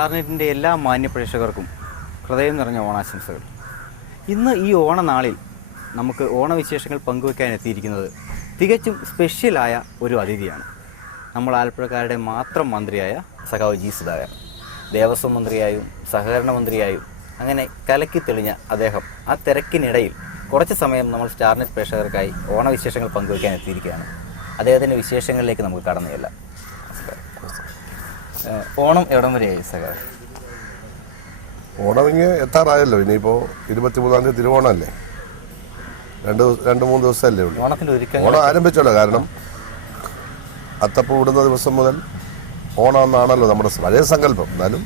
സ്റ്റാർനെറ്റിൻ്റെ എല്ലാ മാന്യപ്രേക്ഷകർക്കും ഹൃദയം നിറഞ്ഞ ഓണാശംസകൾ. ഇന്ന് ഈ ഓണനാളിൽ നമുക്ക് ഓണവിശേഷങ്ങൾ പങ്കുവയ്ക്കാൻ എത്തിയിരിക്കുന്നത് തികച്ചും സ്പെഷ്യലായ ഒരു അതിഥിയാണ്. നമ്മൾ ആലപ്പുഴക്കാരുടെ മാത്രം മന്ത്രിയായ സഖാവ് ജി സുധാകരൻ. ദേവസ്വം മന്ത്രിയായും സഹകരണ മന്ത്രിയായും അങ്ങനെ കലക്കി തെളിഞ്ഞ അദ്ദേഹം ആ തിരക്കിനിടയിൽ കുറച്ച് സമയം നമ്മൾ സ്റ്റാർനെറ്റ് പ്രേക്ഷകർക്കായി ഓണവിശേഷങ്ങൾ പങ്കുവയ്ക്കാൻ എത്തിയിരിക്കുകയാണ്. അദ്ദേഹത്തിൻ്റെ വിശേഷങ്ങളിലേക്ക് നമുക്ക് കടന്നു ചെല്ലാം. ഓണം എവിടം വരെയായി സഖാവ്? ഓണം ഇങ്ങനെ എത്താറായല്ലോ. ഇനിയിപ്പോൾ 23-ാം തീയതി തിരുവോണമല്ലേ, രണ്ട് മൂന്ന് ദിവസമല്ലേ ഉള്ളൂ. ഓണത്തിൻ്റെ ഒരുക്കം ഓണം ആരംഭിച്ചല്ലോ. കാരണം അത്തപ്പൂ വിടുന്ന ദിവസം മുതൽ ഓണം എന്നാണല്ലോ നമ്മുടെ പഴയ സങ്കല്പം. എന്നാലും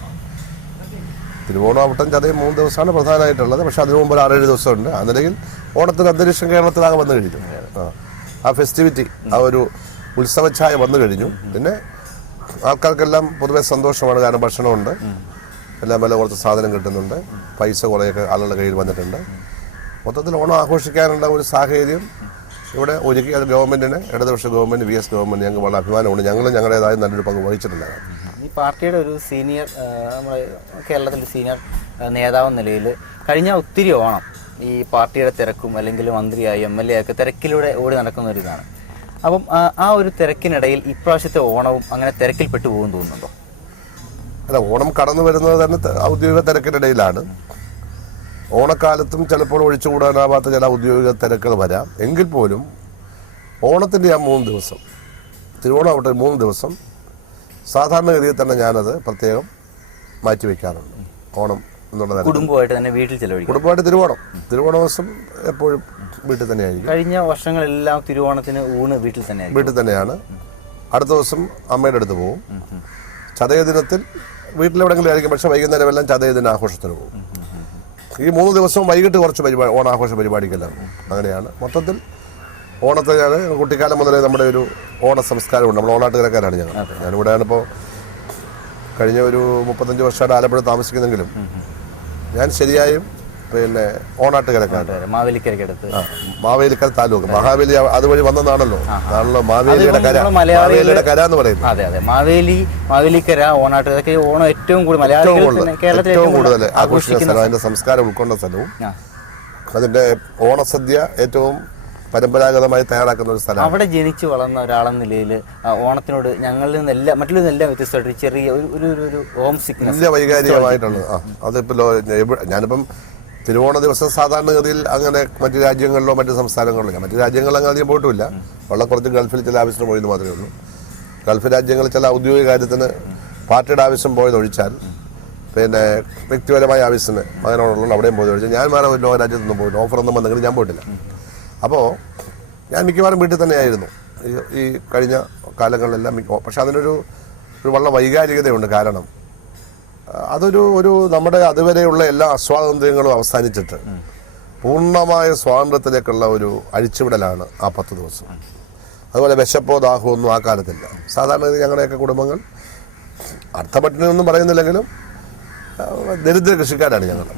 തിരുവോണം അവിട്ടം ചതയും 3 ദിവസമാണ് പ്രധാനമായിട്ടുള്ളത്. പക്ഷെ അതിനു മുമ്പ് 6-7 ദിവസമുണ്ട്. ആ നിലയിൽ ഓണത്തിന് അന്തരീക്ഷം കേരളത്തിലാകെ വന്നു കഴിഞ്ഞു. ആ ഫെസ്റ്റിവിറ്റി, ആ ഒരു ഉത്സവഛായ വന്നു കഴിഞ്ഞു. പിന്നെ ആൾക്കാർക്കെല്ലാം പൊതുവെ സന്തോഷമാണ്. കാരണം ഭക്ഷണമുണ്ട്, എല്ലാം വില കുറച്ച് സാധനം കിട്ടുന്നുണ്ട്, പൈസ കുറേയൊക്കെ ആളുകളുടെ കയ്യിൽ വന്നിട്ടുണ്ട്. മൊത്തത്തിൽ ഓണം ആഘോഷിക്കാനുള്ള ഒരു സാഹചര്യം ഇവിടെ ഒരുക്കി. അത് ഗവൺമെൻറ്റിന്, ഇടതുപക്ഷ ഗവൺമെൻറ്, VS ഗവൺമെൻറ് ഞങ്ങൾക്ക് വളരെ അഭിമാനമുണ്ട്. ഞങ്ങളുടേതായ നല്ലൊരു പങ്ക് വഹിച്ചിട്ടുണ്ടാകും. ഈ പാർട്ടിയുടെ ഒരു സീനിയർ, നമ്മുടെ കേരളത്തിലെ സീനിയർ നേതാവെന്ന നിലയിൽ കഴിഞ്ഞ ഒത്തിരി ഓണം ഈ പാർട്ടിയുടെ തിരക്കും അല്ലെങ്കിൽ മന്ത്രിയായി MLA ഒക്കെ തിരക്കിലൂടെ ഓടി നടക്കുന്ന ഒരു ഇതാണ്. അപ്പം ആ ഒരു തിരക്കിനിടയിൽ ഇപ്രാവശ്യത്തെ ഓണവും അങ്ങനെ തിരക്കിൽപ്പെട്ടു പോകും തോന്നുന്നുണ്ടോ? അല്ല, ഓണം കടന്നു വരുന്നത് തന്നെ ഔദ്യോഗിക തിരക്കിനിടയിലാണ്. ഓണക്കാലത്തും ചിലപ്പോൾ ഒഴിച്ചുകൂടാനാവാത്ത ചില ഔദ്യോഗിക തിരക്കുകൾ വരാം. എങ്കിൽ പോലും ഓണത്തിൻ്റെ ആ 3 ദിവസം, തിരുവോണം ആവട്ടെ 3 ദിവസം, സാധാരണഗതിയിൽ തന്നെ ഞാനത് പ്രത്യേകം മാറ്റിവെക്കാറുണ്ട്. ഓണം എന്നുള്ള കുടുംബമായിട്ട് തന്നെ വീട്ടിൽ ചിലവഴിക്കും. കുടുംബമായിട്ട് തിരുവോണ ദിവസം എപ്പോഴും വീട്ടിൽ തന്നെയായിരിക്കും. കഴിഞ്ഞ വർഷങ്ങളെല്ലാം തിരുവോണത്തിന് ഊണ് വീട്ടിൽ തന്നെയാണ്. അടുത്ത ദിവസം അമ്മയുടെ അടുത്ത് പോകും. ചതയ ദിനത്തിൽ വീട്ടിലെവിടെങ്കിലും ആയിരിക്കും. പക്ഷെ വൈകുന്നേരം എല്ലാം ചതയ ദിന ആഘോഷത്തിന് പോകും. ഈ 3 ദിവസവും വൈകിട്ട് കുറച്ച് ഓണാഘോഷ പരിപാടിക്കെല്ലാം പോകും. അങ്ങനെയാണ് മൊത്തത്തിൽ ഓണത്തെ. ഞാൻ കുട്ടിക്കാലം മുതലേ നമ്മുടെ ഒരു ഓണ സംസ്കാരമുണ്ട്. നമ്മൾ ഓണാട്ടുകാരക്കാരാണ് ഞങ്ങൾ. ഞാനിവിടെയാണ് ഇപ്പോൾ കഴിഞ്ഞ ഒരു 35 വർഷമായിട്ട് ആലപ്പുഴ താമസിക്കുന്നെങ്കിലും ഞാൻ ശരിയായും പിന്നെ ഓണാട്ടുകാരക്കാണ്. മാവേലിക്കര താലൂക്ക്, മഹാബലി അതുവഴി വന്നതാണല്ലോ. മാവേലിയുടെ കര എന്ന് പറയുന്നത്. അതെ അതെ, മാവേലിക്കര ഓണാട്ടുകാരൊക്കെ ഓണം ഏറ്റവും കൂടുതൽ ആഘോഷിക്കുന്ന സ്ഥലം, അതിന്റെ സംസ്കാരം ഉൾക്കൊണ്ട സ്ഥലവും അതിന്റെ ഓണസദ്യ ഏറ്റവും പരമ്പരാഗതമായി തയ്യാറാക്കുന്ന ഒരു സ്ഥലം. അവിടെ ജനിച്ചു വളർന്ന ഒരാളെന്ന നിലയിൽ ഓണത്തിനോട് ഞങ്ങളിൽ നിന്നെല്ലാം മറ്റുള്ളതെല്ലാം വ്യത്യസ്തമായിട്ട് ചെറിയ ഒരു ഹോം സിക്നെസ്, വലിയ വൈകാരികമായിട്ടുള്ളത്. അതിപ്പോൾ ഞാനിപ്പം തിരുവോണ ദിവസം സാധാരണഗതിയിൽ അങ്ങനെ മറ്റു രാജ്യങ്ങളിലോ മറ്റു സംസ്ഥാനങ്ങളിലോ, ഞാൻ മറ്റു രാജ്യങ്ങളിൽ അങ്ങനെ അധികം പോയിട്ടില്ല. വളരെ കുറച്ച് ഗൾഫിൽ ചില ആവശ്യത്തിന് പോയെന്ന് മാത്രമേ ഉള്ളൂ. ഗൾഫ് രാജ്യങ്ങളിൽ ചില ഔദ്യോഗിക കാര്യത്തിന് പാർട്ടിയുടെ ആവശ്യം പോയതൊഴിച്ചാൽ, പിന്നെ വ്യക്തിപരമായ ആവശ്യത്തിന് മകനോടുള്ള അവിടെയും പോയതൊഴിച്ചാൽ ഞാൻ വേറെ ഒരു ലോകരാജ്യത്തൊന്നും പോയില്ല. ഓഫറൊന്നും വന്നെങ്കിലും ഞാൻ പോയിട്ടില്ല. അപ്പോൾ ഞാൻ മിക്കവാറും വീട്ടിൽ തന്നെയായിരുന്നു ഈ കഴിഞ്ഞ കാലങ്ങളിലെല്ലാം. പക്ഷെ അതിനൊരു വളരെ വൈകാരികതയുണ്ട്. കാരണം അതൊരു നമ്മുടെ അതുവരെയുള്ള എല്ലാ അസ്വാതന്ത്ര്യങ്ങളും അവസാനിച്ചിട്ട് പൂർണ്ണമായ സ്വാതന്ത്ര്യത്തിലേക്കുള്ള ഒരു അഴിച്ചുവിടലാണ് ആ 10 ദിവസം. അതുപോലെ വിശപ്പോ ദാഹമോ ഒന്നും ആ കാലത്തില്ല. സാധാരണ ഞങ്ങളുടെയൊക്കെ കുടുംബങ്ങൾ അർത്ഥപട്ടിണിയൊന്നും പറയുന്നില്ലെങ്കിലും ദരിദ്ര കൃഷിക്കാരാണ് ഞങ്ങൾ.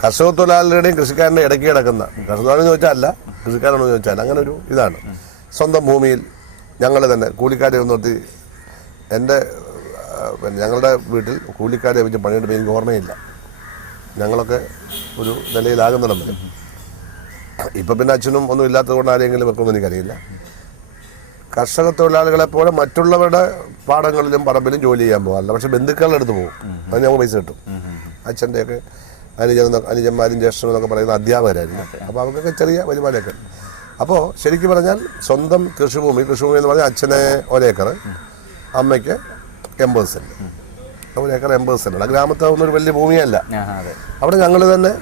കർഷക തൊഴിലാളികളുടെയും കൃഷിക്കാരൻ്റെ ഇടയ്ക്ക് കിടക്കുന്ന, കർഷകരാണെന്ന് ചോദിച്ചാൽ അല്ല, കൃഷിക്കാരാണെന്ന് ചോദിച്ചാൽ അങ്ങനെ ഒരു ഇതാണ്. സ്വന്തം ഭൂമിയിൽ ഞങ്ങൾ തന്നെ കൂലിക്കാരെ നിർത്തി. ഞങ്ങളുടെ വീട്ടിൽ കൂലിക്കാരെ വെച്ച് പണിയുടെ എനിക്ക് ഓർമ്മയില്ല. ഞങ്ങളൊക്കെ ഒരു നിലയിലാകുന്നിടം വരെ. ഇപ്പം പിന്നെ അച്ഛനും ഒന്നും ഇല്ലാത്തത് കൊണ്ട് ആരെങ്കിലും വെക്കുമെന്ന് എനിക്കറിയില്ല. കർഷക തൊഴിലാളികളെപ്പോലെ മറ്റുള്ളവരുടെ പാടങ്ങളിലും പറമ്പിലും ജോലി ചെയ്യാൻ പോകാറില്ല. പക്ഷെ ബന്ധുക്കളുടെ അടുത്ത് പോകും. അത് ഞങ്ങൾക്ക് പൈസ കിട്ടും. അച്ഛൻ്റെയൊക്കെ അനുജന്മാരും ജ്യേഷ്ഠനും എന്നൊക്കെ പറയുന്ന അധ്യാപകരായിരുന്നു. അപ്പോൾ അവർക്കൊക്കെ ചെറിയ വരുമാനമൊക്കെ. അപ്പോൾ ശരിക്കും പറഞ്ഞാൽ സ്വന്തം കൃഷിഭൂമി എന്ന് പറഞ്ഞാൽ അച്ഛനെ 1 ഏക്കർ, അമ്മയ്ക്ക് 80 സെൻറ്റ്. 1 acre 80 cent. ആ ഗ്രാമത്തെ ഒന്നൊരു വലിയ ഭൂമിയല്ല. അവിടെ ഞങ്ങൾ തന്നെ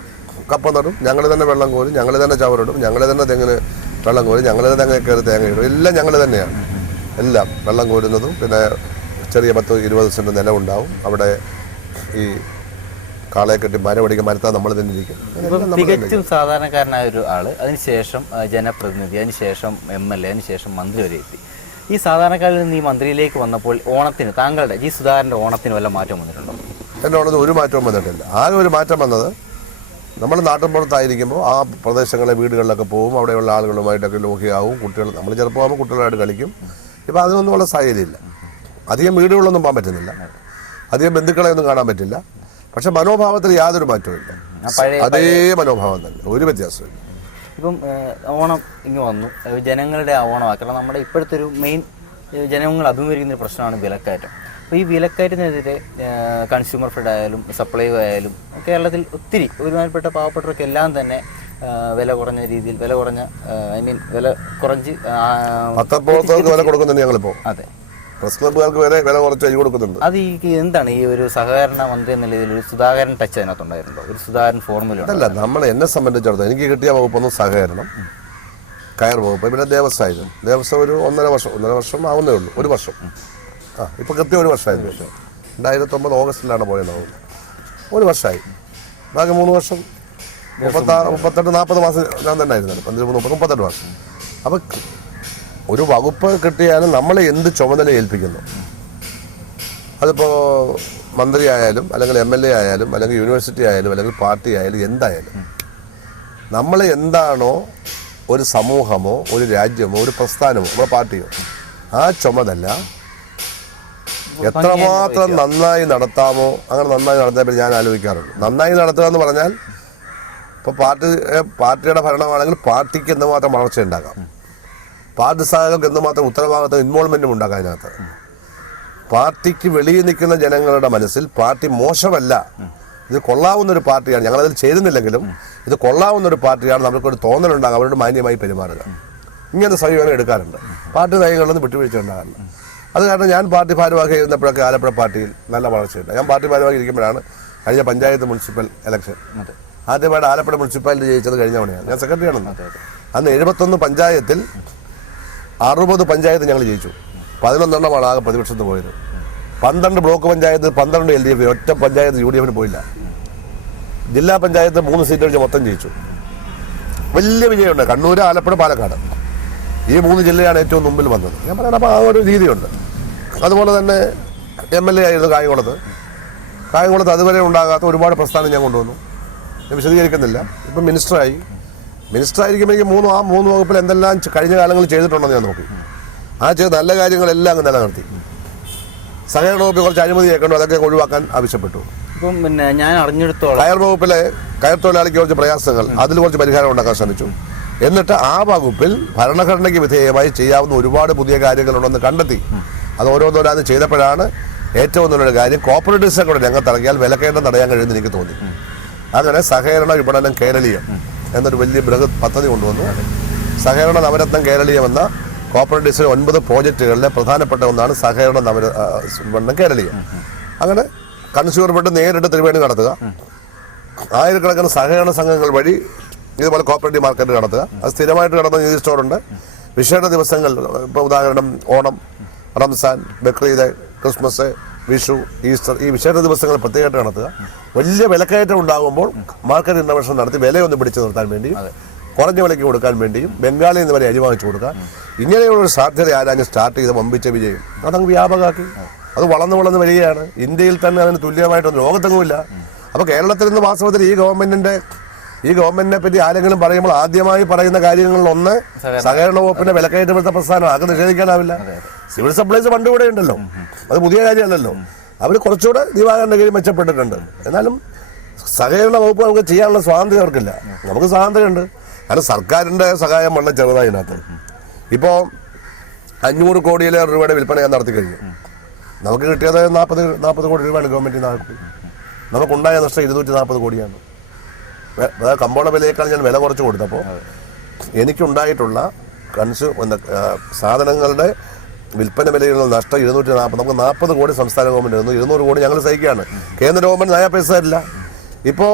കപ്പ നടും, ഞങ്ങൾ തന്നെ വെള്ളം കോരും, ഞങ്ങൾ തന്നെ ചവറിടും, ഞങ്ങൾ തന്നെ തെങ്ങിന് വെള്ളം കോരും, ഞങ്ങൾ തന്നെ തെങ്ങ് കയറി തേങ്ങ ഇടും. എല്ലാം ഞങ്ങൾ തന്നെയാണ്. എല്ലാം വെള്ളം കോരുന്നതും. പിന്നെ ചെറിയ 10-20 സെൻറ്റ് നിലമുണ്ടാവും. അവിടെ ഈ കാളയെ കെട്ടി മരത്താൻ നമ്മൾ തന്നെ ഇരിക്കും. തികച്ചും സാധാരണക്കാരനായ ഒരു ആള്, അതിനുശേഷം ജനപ്രതിനിധി, അതിനുശേഷം MLA, അതിനുശേഷം മന്ത്രി വരെ എത്തി. ഈ സാധാരണക്കാരിൽ നിന്ന് ഈ മന്ത്രിയിലേക്ക് വന്നപ്പോൾ ഓണത്തിന്, താങ്കളുടെ ജി സുധാകരൻ്റെ ഓണത്തിന് വല്ല മാറ്റം വന്നിട്ടുണ്ടോ? എൻ്റെ ഓണത്തിന് ഒരു മാറ്റവും വന്നിട്ടില്ല. ആകെ ഒരു മാറ്റം വന്നത്, നമ്മൾ നാട്ടിൻപുറത്തായിരിക്കുമ്പോൾ ആ പ്രദേശങ്ങളിലെ വീടുകളിലൊക്കെ പോകും. അവിടെയുള്ള ആളുകളുമായിട്ടൊക്കെ ലോഹിയാവും. കുട്ടികൾ, നമ്മൾ ചെറുപ്പമാകുമ്പോൾ കുട്ടികളായിട്ട് കളിക്കും. ഇപ്പോൾ അതിനൊന്നും ഉള്ള സാഹചര്യമില്ല. അധികം വീടുകളിലൊന്നും പോകാൻ പറ്റുന്നില്ല. അധികം ബന്ധുക്കളെ ഒന്നും കാണാൻ പറ്റില്ല. പക്ഷെ മനോഭാവത്തിൽ യാതൊരു മാറ്റവും ഇല്ല, അതേ മനോഭാവം തന്നെ, ഒരു വ്യത്യാസമില്ല. ഇപ്പം ഓണം ഇങ്ങ് വന്നു, ജനങ്ങളുടെ ഓണമാണ്. കാരണം നമ്മുടെ ഇപ്പോഴത്തെ ഒരു മെയിൻ ജനങ്ങൾ അഭിമുഖീകരിക്കുന്ന ഒരു പ്രശ്നമാണ് വിലക്കയറ്റം. അപ്പോൾ ഈ വിലക്കയറ്റത്തിനെതിരെ കൺസ്യൂമർ ഫെഡ് ആയാലും സപ്ലൈകോ ആയാലും കേരളത്തിൽ ഒത്തിരി ഒരുമാതിരിപ്പെട്ട പാവപ്പെട്ടവർക്കെല്ലാം തന്നെ വില കുറഞ്ഞ രീതിയിൽ വില കുറഞ്ഞ് വില കൊടുക്കുന്നുണ്ട് ഞങ്ങളിപ്പോൾ. അതെ, പ്രസ് ക്ലബ്ബുകാർക്ക് വരെ വില കുറച്ച് അരി കൊടുക്കുന്നുണ്ട്. അത് ഈ എന്താണ് ഈ ഒരു സഹകരണ മന്ത്രി എന്ന രീതിയിൽ ഒരു സുധാകരൻ ടച്ച് അതിനകത്തുണ്ടായിരുന്നോ? ഒരു സുധാകരൻ ഫോർമുല അല്ല, എന്നെ സംബന്ധിച്ചിടത്തോളം എനിക്ക് കിട്ടിയ വകുപ്പൊന്നും സഹകരണം, കയർ വകുപ്പ്, പിന്നെ ദേവസ്വം. ദേവസ്വം ഒരു ഒന്നര വർഷം ആവുന്നേ ഉള്ളൂ, ഒരു വർഷം. ഇപ്പൊ കൃത്യം ഒരു വർഷമായിരുന്നു. 2009 ഓഗസ്റ്റിലാണ് പോയത്. ഒരു വർഷമായി. ബാക്കി 3 വർഷം 38-40 മാസം ഞാൻ തന്നെ ആയിരുന്നു. 38 മാസം. അപ്പൊ ഒരു വകുപ്പ് കിട്ടിയാലും നമ്മളെ എന്ത് ചുമതല ഏൽപ്പിക്കുന്നു, അതിപ്പോൾ മന്ത്രി ആയാലും അല്ലെങ്കിൽ MLA ആയാലും അല്ലെങ്കിൽ യൂണിവേഴ്സിറ്റി ആയാലും അല്ലെങ്കിൽ പാർട്ടി ആയാലും എന്തായാലും നമ്മളെ എന്താണോ ഒരു സമൂഹമോ ഒരു രാജ്യമോ ഒരു പ്രസ്ഥാനമോ നമ്മുടെ പാർട്ടിയോ ആ ചുമതല എത്രമാത്രം നന്നായി നടത്താമോ അങ്ങനെ നന്നായി നടത്താൻ ഞാൻ ആലോചിക്കാറുണ്ട്. നന്നായി നടത്തുക എന്ന് പറഞ്ഞാൽ ഇപ്പോൾ പാർട്ടിയുടെ ഭരണമാണെങ്കിൽ പാർട്ടിക്ക് എന്തുമാത്രം വളർച്ച ഉണ്ടാകാം, പാർട്ടി സഹായികൾക്ക് എന്തുമാത്രം ഉത്തരവാദിത്വം ഇൻവോൾവ്മെൻറ്റും ഉണ്ടാക്കാം. അതിനകത്ത് പാർട്ടിക്ക് വെളിയിൽ നിൽക്കുന്ന ജനങ്ങളുടെ മനസ്സിൽ പാർട്ടി മോശമല്ല, ഇത് കൊള്ളാവുന്നൊരു പാർട്ടിയാണ്, ഞങ്ങളതിൽ ചേരുന്നില്ലെങ്കിലും ഇത് കൊള്ളാവുന്നൊരു പാർട്ടിയാണ്, നമുക്കൊരു തോന്നലുണ്ടാകും, അവരോട് മാന്യമായി പെരുമാറുക. ഇങ്ങനത്തെ സമീപനം എടുക്കാറുണ്ട്. പാർട്ടി നയങ്ങളിലൊന്നും വിട്ടുവീഴ്ച ഉണ്ടാകാറില്ല. അത് കാരണം ഞാൻ പാർട്ടി ഭാരവാഹി ഇരുന്നപ്പോഴൊക്കെ ആലപ്പുഴ പാർട്ടിയിൽ നല്ല വളർച്ചയുണ്ട്. ഞാൻ പാർട്ടി ഭാരവാഹി ഇരിക്കുമ്പോഴാണ് കഴിഞ്ഞ പഞ്ചായത്ത് മുനിസിപ്പൽ ഇലക്ഷൻ ആദ്യമായിട്ട് ആലപ്പുഴ മുനിസിപ്പാലിറ്റി ജയിച്ചത് കഴിഞ്ഞ തവണയാണ്. ഞാൻ സെക്രട്ടറിയാണെന്ന്. അന്ന് 71 പഞ്ചായത്തിൽ 60 പഞ്ചായത്ത് ഞങ്ങൾ ജയിച്ചു. 11 ആകെ പ്രതിപക്ഷത്ത് പോയത്. 12 ബ്ലോക്ക് പഞ്ചായത്ത് 12 LDF, ഒറ്റ പഞ്ചായത്ത് UDF പോയില്ല. ജില്ലാ പഞ്ചായത്ത് 3 സീറ്റ് വെച്ച് മൊത്തം ജയിച്ചു. വലിയ വിജയമുണ്ട്. കണ്ണൂർ, ആലപ്പുഴ, പാലക്കാട് ഈ 3 ജില്ലയാണ് ഏറ്റവും മുമ്പിൽ വന്നത്. ഞാൻ പറയണം. അപ്പോൾ ആ ഒരു രീതിയുണ്ട്. അതുപോലെ തന്നെ MLA ആയിരുന്നു കായംകുളത്ത് അതുവരെ ഉണ്ടാകാത്ത ഒരുപാട് പ്രസ്ഥാനം ഞാൻ കൊണ്ടുവന്നു. ഞാൻ വിശദീകരിക്കുന്നില്ല. ഇപ്പം മിനിസ്റ്ററായിരിക്കുമ്പോൾ 3 വകുപ്പിൽ എന്തെല്ലാം കഴിഞ്ഞ കാലങ്ങളിൽ ചെയ്തിട്ടുണ്ടെന്ന് ഞാൻ നോക്കി. ചെയ്ത നല്ല കാര്യങ്ങളെല്ലാം അങ്ങ് നിലനിർത്തി. സഹകരണ വകുപ്പിൽ കുറച്ച് അഴിമതി കേൾക്കണ്ടോ, അതൊക്കെ ഒഴിവാക്കാൻ ആവശ്യപ്പെട്ടു. ഇപ്പം പിന്നെ ഞാൻ അറിഞ്ഞെടുത്തോളം കയർ വകുപ്പിലെ കയർ തൊഴിലാളിക്ക് കുറച്ച് പ്രയാസങ്ങൾ, അതിൽ കുറച്ച് പരിഹാരം ഉണ്ടാക്കാൻ ശ്രമിച്ചു. എന്നിട്ട് ആ വകുപ്പിൽ ഭരണഘടനയ്ക്ക് വിധേയമായി ചെയ്യാവുന്ന ഒരുപാട് പുതിയ കാര്യങ്ങളുണ്ടെന്ന് കണ്ടെത്തി. അത് ഓരോന്നോരോന്ന് ചെയ്തപ്പോഴാണ് ഏറ്റവും നല്ലൊരു കാര്യം കോപ്പറേറ്റീവ്സെ കൂടെ രംഗത്തിറങ്ങിയാൽ വിലക്കയറ്റം തടയാൻ കഴിയുമെന്ന് എനിക്ക് തോന്നി. അങ്ങനെ സഹകരണ വിപണനം കേരളീയം എന്നൊരു വലിയ ബൃഹത് പദ്ധതി കൊണ്ടുവന്നു. സഹകരണ നവരത്നം കേരളീയം എന്ന കോപ്പറേറ്റീവ്സിലെ 9 പ്രോജക്റ്റുകളിലെ പ്രധാനപ്പെട്ട ഒന്നാണ് സഹകരണ വിപണനം കേരളീയം. അങ്ങനെ കൺസ്യൂമർ ഫെഡ് നേരിട്ട് തിരുവേണി നടത്തുക, ആയിരക്കണക്കിന് സഹകരണ സംഘങ്ങൾ വഴി ഇതുപോലെ കോപ്പറേറ്റീവ് മാർക്കറ്റ് നടത്തുക. അത് സ്ഥിരമായിട്ട് നടന്ന നീതി സ്റ്റോറുണ്ട്. വിശേഷ ദിവസങ്ങൾ, ഇപ്പോൾ ഉദാഹരണം ഓണം, റംസാൻ, ബക്രീദ്, ക്രിസ്മസ്, വിഷു, ഈസ്റ്റർ, ഈ വിശേഷ ദിവസങ്ങൾ പ്രത്യേകമായിട്ട് നടത്തുക. വലിയ വിലക്കയറ്റം ഉണ്ടാകുമ്പോൾ മാർക്കറ്റ് ഇന്നോവേഷൻ നടത്തി വിലയൊന്ന് പിടിച്ചു നിർത്താൻ വേണ്ടിയും കുറഞ്ഞ വിലയ്ക്ക് കൊടുക്കാൻ വേണ്ടിയും ബംഗാളിൽ നിന്ന് വരെ അരി വാങ്ങിച്ചു കൊടുക്കുക. ഇങ്ങനെയുള്ളൊരു സാധ്യത ആരാഞ്ഞ് സ്റ്റാർട്ട് ചെയ്ത വമ്പിച്ച വിജയം അതങ്ങ് വ്യാപകമാക്കി. അത് വളർന്ന് വരികയാണ്. ഇന്ത്യയിൽ തന്നെ അതിന് തുല്യമായിട്ടൊന്നും ലോകത്തെങ്ങുമില്ല. അപ്പോൾ കേരളത്തിൽ നിന്ന് വാസ്തവത്തിൽ ഈ ഗവൺമെന്റിനെ പറ്റി ആരെങ്കിലും പറയുമ്പോൾ ആദ്യമായി പറയുന്ന കാര്യങ്ങളിലൊന്ന് സഹകരണ വകുപ്പിന്റെ വിലക്കയറ്റമെടുത്ത പ്രസ്ഥാനം. അത് നിഷേധിക്കാനാവില്ല. സിവിൽ സപ്ലൈസ് പണ്ട് കൂടെ ഉണ്ടല്ലോ, അത് പുതിയ കാര്യമല്ലല്ലോ. അവർ കുറച്ചുകൂടെ ദിവാകരന്റെ കീഴിൽ മെച്ചപ്പെട്ടിട്ടുണ്ട്. എന്നാലും സഹകരണ വകുപ്പ് നമുക്ക് ചെയ്യാനുള്ള സ്വാതന്ത്ര്യം അവർക്കില്ല. നമുക്ക് സ്വാതന്ത്ര്യമുണ്ട്. കാരണം സർക്കാരിന്റെ സഹായം വളരെ ചെറുതായി ഇതിനകത്ത്. ഇപ്പോൾ 500 കോടിയിലേറെ രൂപയുടെ വിൽപ്പന ഞാൻ നടത്തി കഴിഞ്ഞു. നമുക്ക് കിട്ടിയത് 40 കോടി രൂപയാണ് ഗവൺമെന്റിൽ നിന്ന്. നമുക്കുണ്ടായ നഷ്ടം 240 കോടിയാണ്. കമ്പോള വിലയേക്കാൾ ഞാൻ വില കുറച്ച് കൊടുത്തപ്പോൾ എനിക്കുണ്ടായിട്ടുള്ള സാധനങ്ങളുടെ വിൽപ്പന വിലയിലുള്ള നഷ്ടം 240. നമുക്ക് 40 കോടി സംസ്ഥാന ഗവൺമെന്റ് 200 കോടി ഞങ്ങൾ സഹിക്കുകയാണ്. കേന്ദ്ര ഗവൺമെന്റ് നയാ പൈസ തരില്ല. ഇപ്പോൾ